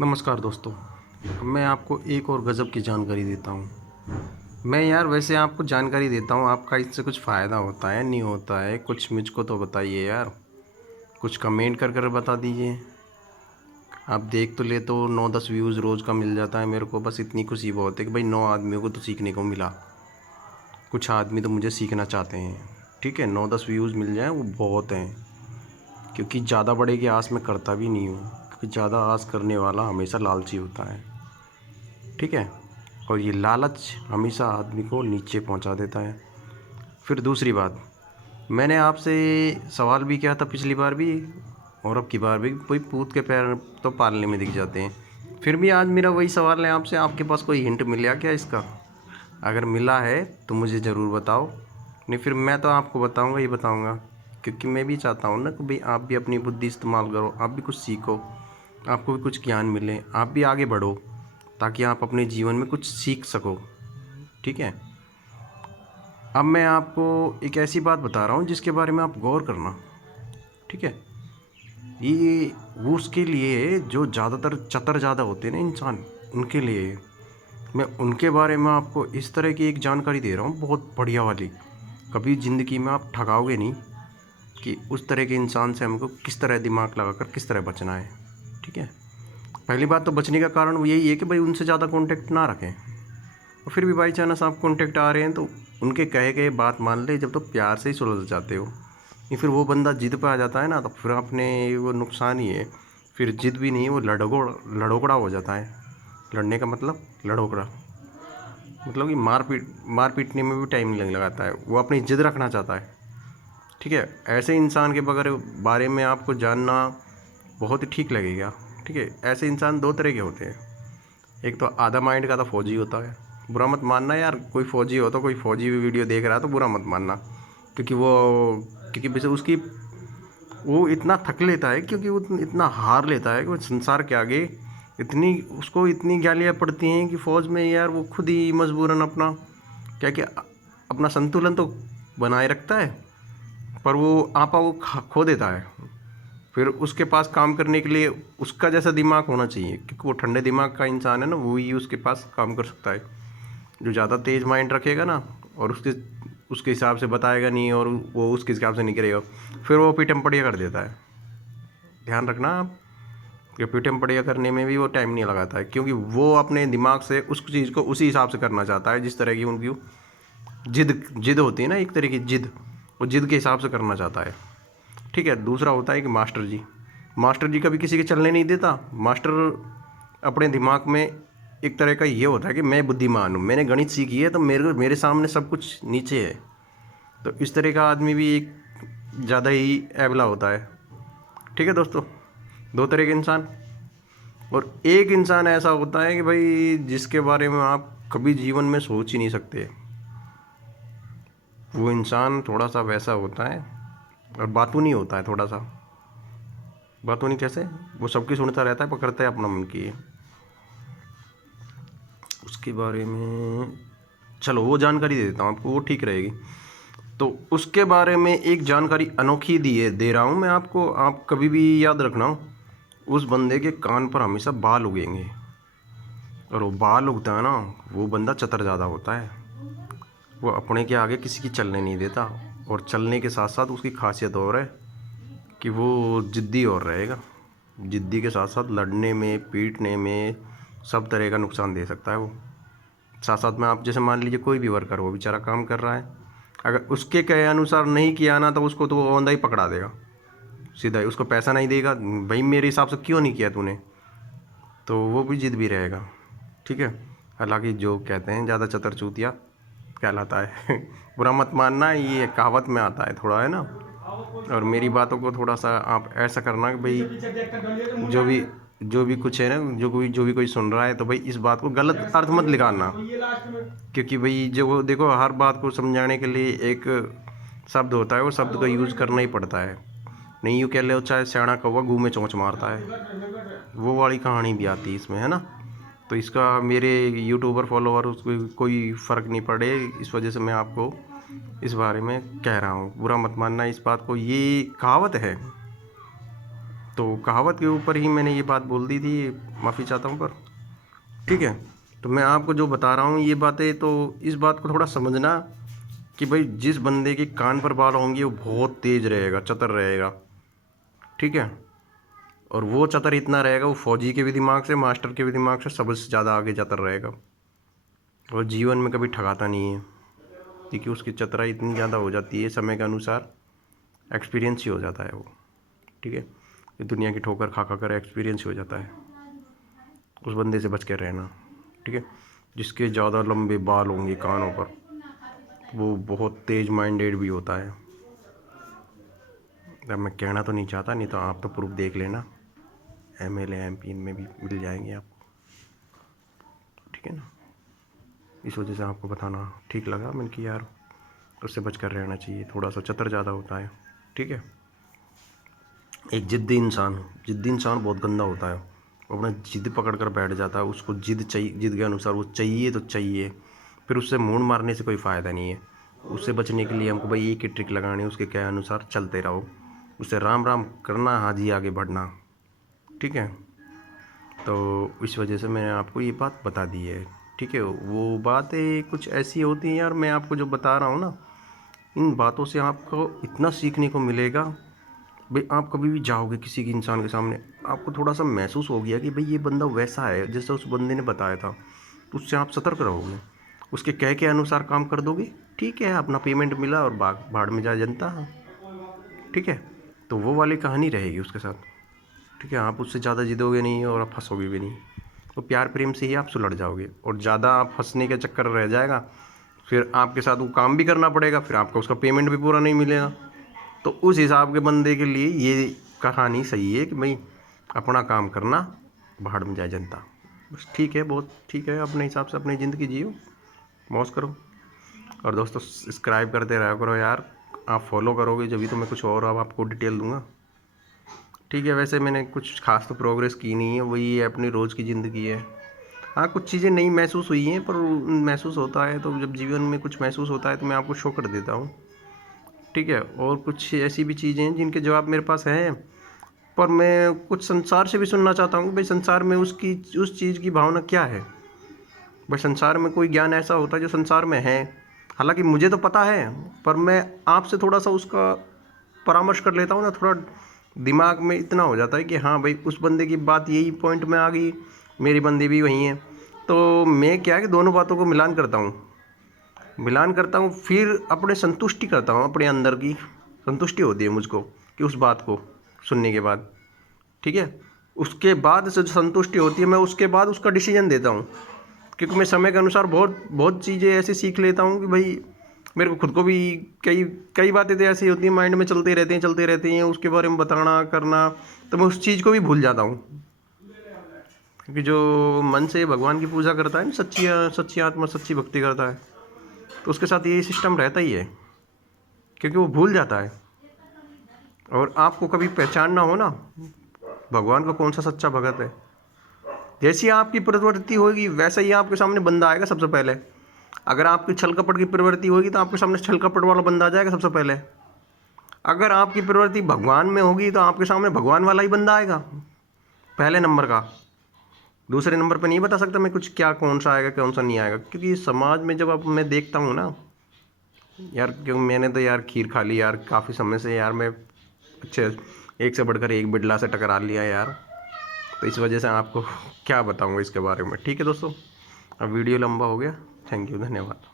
नमस्कार दोस्तों। मैं आपको एक और गज़ब की जानकारी देता हूँ। मैं यार वैसे आपको जानकारी देता हूँ, आपका इससे कुछ फ़ायदा होता है नहीं होता है, कुछ मुझको तो बताइए यार। कुछ कमेंट कर बता दीजिए। आप देख तो ले तो 9-10 व्यूज़ रोज़ का मिल जाता है मेरे को, बस इतनी खुशी बहुत है कि भाई 9 आदमियों को तो सीखने को मिला। कुछ आदमी तो मुझे सीखना चाहते हैं। ठीक है, 9-10 व्यूज़ मिल जाएँ वो बहुत हैं, क्योंकि ज़्यादा बड़े की आस मैं करता भी नहीं हूँ, क्योंकि ज़्यादा आस करने वाला हमेशा लालची होता है। ठीक है, और ये लालच हमेशा आदमी को नीचे पहुंचा देता है। फिर दूसरी बात, मैंने आपसे सवाल भी किया था पिछली बार भी, और अब की बार भी, कोई पूत के पैर तो पालने में दिख जाते हैं। फिर भी आज मेरा वही सवाल है आपसे, आपके पास कोई हिंट मिला क्या इसका? अगर मिला है तो मुझे ज़रूर बताओ, नहीं फिर मैं तो आपको बताऊंगा ही बताऊंगा, क्योंकि मैं भी चाहता हूँ ना कि भाई आप भी अपनी बुद्धि इस्तेमाल करो, आप भी कुछ सीखो, आपको भी कुछ ज्ञान मिले, आप भी आगे बढ़ो, ताकि आप अपने जीवन में कुछ सीख सको। ठीक है, अब मैं आपको एक ऐसी बात बता रहा हूँ जिसके बारे में आप गौर करना। ठीक है, ये वो उसके लिए जो ज़्यादातर चतर ज़्यादा होते हैं ना इंसान, उनके लिए मैं उनके बारे में आपको इस तरह की एक जानकारी दे रहा हूँ, बहुत बढ़िया वाली। कभी ज़िंदगी में आप ठगाओगे नहीं कि उस तरह के इंसान से हमको किस तरह दिमाग लगाकर किस तरह बचना है। ठीक है, पहली बात तो बचने का कारण वो यही है कि भाई उनसे ज़्यादा कांटेक्ट ना रखें, और फिर भी बाई चांस आप कांटेक्ट आ रहे हैं तो उनके कहे गए बात मान ले, जब तो प्यार से ही सुलझ जाते हो। नहीं फिर वो बंदा जिद पे आ जाता है ना, तो फिर अपने वो नुकसान ही है। फिर जिद भी नहीं, वो लड़ोकड़ा हो जाता है। लड़ने का मतलब लड़ोकड़ा, मतलब कि मार पीटने में भी टाइम नहीं लगाता है, वो अपनी जिद रखना चाहता है। ठीक है, ऐसे इंसान के बगैर बारे में आपको जानना बहुत ही ठीक लगेगा। ठीक है, ऐसे इंसान दो तरह के होते हैं। एक तो आधा माइंड का तो फौजी होता है, बुरा मत मानना यार, कोई फौजी हो तो कोई फौजी वीडियो देख रहा है तो बुरा मत मानना, क्योंकि वैसे उसकी वो इतना थक लेता है, क्योंकि वो इतना हार लेता है कि वो संसार के आगे इतनी उसको इतनी गालियाँ पड़ती हैं कि फ़ौज में यार वो खुद ही मजबूरन अपना क्या क्या अपना संतुलन तो बनाए रखता है, पर वो आपा वो खो देता है। फिर उसके पास काम करने के लिए उसका जैसा दिमाग होना चाहिए, क्योंकि वो ठंडे दिमाग का इंसान है ना, वो ही उसके पास काम कर सकता है। जो ज़्यादा तेज़ माइंड रखेगा ना, और उसके उसके हिसाब से बताएगा नहीं, और वो उसके हिसाब से नहीं करेगा, फिर वो पीटम पड़िया कर देता है। ध्यान रखना आप कि पीटम पड़िया करने में भी वो टाइम नहीं लगाता है, क्योंकि वो अपने दिमाग से उस चीज़ को उसी हिसाब से करना चाहता है जिस तरह की उनकी जिद जिद होती है ना, एक तरह की जिद, वो जिद के हिसाब से करना चाहता है। ठीक है, दूसरा होता है कि मास्टर जी कभी किसी के चलने नहीं देता। मास्टर अपने दिमाग में एक तरह का ये होता है कि मैं बुद्धिमान हूँ, मैंने गणित सीखी है, तो मेरे सामने सब कुछ नीचे है। तो इस तरह का आदमी भी एक ज़्यादा ही ऐबला होता है। ठीक है दोस्तों, दो तरह के इंसान। और एक इंसान ऐसा होता है कि भाई जिसके बारे में आप कभी जीवन में सोच ही नहीं सकते। वो इंसान थोड़ा सा वैसा होता है, और बातूनी होता है थोड़ा सा। बातूनी कैसे? वो सबकी सुनता रहता है, पकड़ता है अपना मन की। उसके बारे में चलो वो जानकारी दे देता हूँ आपको, वो ठीक रहेगी। तो उसके बारे में एक जानकारी अनोखी दे रहा हूँ मैं आपको, आप कभी भी याद रखना। उस बंदे के कान पर हमेशा बाल उगेंगे, और वो बाल उगता है ना, वो बंदा चतर ज़्यादा होता है। वो अपने के आगे किसी की चलने नहीं देता, और चलने के साथ साथ उसकी खासियत और है कि वो ज़िद्दी और रहेगा। ज़िद्दी के साथ साथ लड़ने में, पीटने में, सब तरह का नुकसान दे सकता है वो। साथ साथ में आप जैसे मान लीजिए कोई भी वर्कर हो, बेचारा काम कर रहा है, अगर उसके कहे अनुसार नहीं किया ना, तो उसको तो वो औंधा ही पकड़ा देगा, सीधा ही उसको पैसा नहीं देगा, भाई मेरे हिसाब से क्यों नहीं किया तूने, तो वो भी जिद भी रहेगा। ठीक है, हालांकि जो कहते हैं ज़्यादा चतर चूतिया कहलाता है बुरा मत मानना, ये कहावत में आता है थोड़ा, है ना। और मेरी बातों को थोड़ा सा आप ऐसा करना कि भाई जो भी कुछ है ना, जो भी कोई सुन रहा है, तो भाई इस बात को गलत अर्थ मत निकालना, क्योंकि भाई जो वो देखो, हर बात को समझाने के लिए एक शब्द होता है, वो शब्द का यूज़ करना ही पड़ता है। नहीं यूँ कह लो, चाहे सियाना कौवा गूँ में चोंच मारता है, वो वाली कहानी भी आती है इसमें, है ना। तो इसका मेरे यूट्यूबर फॉलोवर उसको कोई फ़र्क नहीं पड़े, इस वजह से मैं आपको इस बारे में कह रहा हूँ, बुरा मत मानना इस बात को, ये कहावत है। तो कहावत के ऊपर ही मैंने ये बात बोल दी थी, माफ़ी चाहता हूँ पर ठीक है। तो मैं आपको जो बता रहा हूँ ये बातें, तो इस बात को थोड़ा समझना कि भाई जिस बंदे के कान पर बाल होंगे वो बहुत तेज रहेगा, चतर रहेगा, ठीक है। और वो चतर इतना रहेगा, वो फौजी के भी दिमाग से, मास्टर के भी दिमाग से सबसे ज़्यादा आगे चतर रहेगा। और जीवन में कभी ठगाता नहीं है, क्योंकि उसकी चतुराई इतनी ज़्यादा हो जाती है, समय के अनुसार एक्सपीरियंस ही हो जाता है वो, ठीक है। ये दुनिया की ठोकर खा खा कर एक्सपीरियंस ही हो जाता है। उस बंदे से बच कर रहना, ठीक है। जिसके ज़्यादा लंबे बाल होंगे कानों पर, वो बहुत तेज माइंडेड भी होता है। अब मैं कहना तो नहीं चाहता, नहीं तो आप तो प्रूफ देख लेना, MLA MP इनमें भी मिल जाएंगे आपको, ठीक है ना। इस वजह से आपको बताना ठीक लगा मैंने कि यार उससे बच कर रहना चाहिए, थोड़ा सा चतर ज़्यादा होता है, ठीक है। एक जिद्दी इंसान बहुत गंदा होता है। वो अपना जिद पकड़ कर बैठ जाता है, उसको जिद चाहिए, जिद के अनुसार वो चाहिए तो चाहिए, फिर उससे मूड मारने से कोई फ़ायदा नहीं है। उससे बचने के लिए हमको भाई एक ही ट्रिक लगानी है, उसके कहे अनुसार चलते रहो, उससे राम राम करना, हाजी आगे बढ़ना, ठीक है। तो इस वजह से मैंने आपको ये बात बता दी है, ठीक है। वो बातें कुछ ऐसी होती हैं यार, मैं आपको जो बता रहा हूँ ना, इन बातों से आपको इतना सीखने को मिलेगा भाई। आप कभी भी जाओगे किसी के इंसान के सामने, आपको थोड़ा सा महसूस हो गया कि भाई ये बंदा वैसा है जैसे उस बंदे ने बताया था, तो उससे आप सतर्क रहोगे, उसके कह के अनुसार काम कर दोगे, ठीक है। अपना पेमेंट मिला और भाड़ में जा जनता, ठीक है। तो वो वाली कहानी रहेगी उसके साथ, ठीक है। आप उससे ज़्यादा जिदोगे नहीं और आप फंसोगे भी नहीं, तो प्यार प्रेम से ही आप सुलझ जाओगे। और ज़्यादा आप फंसने का चक्कर रह जाएगा, फिर आपके साथ वो काम भी करना पड़ेगा, फिर आपको उसका पेमेंट भी पूरा नहीं मिलेगा। तो उस हिसाब के बंदे के लिए ये कहानी सही है कि भाई अपना काम करना, भाड़ में जाए जनता, बस, ठीक है। बहुत ठीक है, अपने हिसाब से अपनी ज़िंदगी जियो, मौज करो। और दोस्तों सब्सक्राइब करते रहा करो यार, आप फॉलो करोगे जब भी तो मैं कुछ और अब आपको डिटेल दूंगा, ठीक है। वैसे मैंने कुछ खास तो प्रोग्रेस की नहीं है, वही है अपनी रोज़ की ज़िंदगी है। हाँ, कुछ चीज़ें नहीं महसूस हुई हैं, पर महसूस होता है, तो जब जीवन में कुछ महसूस होता है तो मैं आपको शो कर देता हूँ, ठीक है। और कुछ ऐसी भी चीज़ें हैं जिनके जवाब मेरे पास हैं, पर मैं कुछ संसार से भी सुनना चाहता हूँ भाई संसार में उसकी उस चीज़ की भावना क्या है। भाई संसार में कोई ज्ञान ऐसा होता है जो संसार में है, हालांकि मुझे तो पता है, पर मैं आपसे थोड़ा सा उसका परामर्श कर लेता हूँ ना, थोड़ा दिमाग में इतना हो जाता है कि हाँ भाई उस बंदे की बात यही पॉइंट में आ गई, मेरी बंदी भी वही है, तो मैं क्या है कि दोनों बातों को मिलान करता हूँ, फिर अपने संतुष्टि करता हूँ, अपने अंदर की संतुष्टि होती है मुझको कि उस बात को सुनने के बाद, ठीक है। उसके बाद से जो संतुष्टि होती है, मैं उसके बाद उसका डिसीजन देता हूँ, क्योंकि मैं समय के अनुसार बहुत बहुत चीज़ें ऐसी सीख लेता हूँ कि भाई मेरे को खुद को भी कई कई बातें तो ऐसी होती हैं माइंड में चलते रहते हैं, उसके बारे में बताना करना, तो मैं उस चीज़ को भी भूल जाता हूँ। क्योंकि जो मन से भगवान की पूजा करता है ना, सच्ची सच्ची आत्मा सच्ची भक्ति करता है, तो उसके साथ यही सिस्टम रहता ही है, क्योंकि वो भूल जाता है। और आपको कभी पहचानना हो ना भगवान का कौन सा सच्चा भगत है, जैसी आपकी प्रवृत्ति होगी वैसा ही आपके सामने बंदा आएगा सबसे पहले। अगर आपकी छल कपट की प्रवृत्ति होगी तो आपके सामने छल कपट वाला बंदा आ जाएगा सबसे पहले। अगर आपकी प्रवृत्ति भगवान में होगी तो आपके सामने भगवान वाला ही बंदा आएगा पहले नंबर का। दूसरे नंबर पे नहीं बता सकता मैं कुछ क्या कौन सा आएगा कौन सा नहीं आएगा, क्योंकि समाज में जब अब मैं देखता हूँ ना यार, क्यों मैंने तो यार खीर खा ली यार काफ़ी समय से यार, मैं अच्छे एक से बढ़कर एक बिरला से टकरा लिया यार, तो इस वजह से आपको क्या बताऊँगा इसके बारे में, ठीक है दोस्तों। अब वीडियो लंबा हो गया, थैंक यू, धन्यवाद।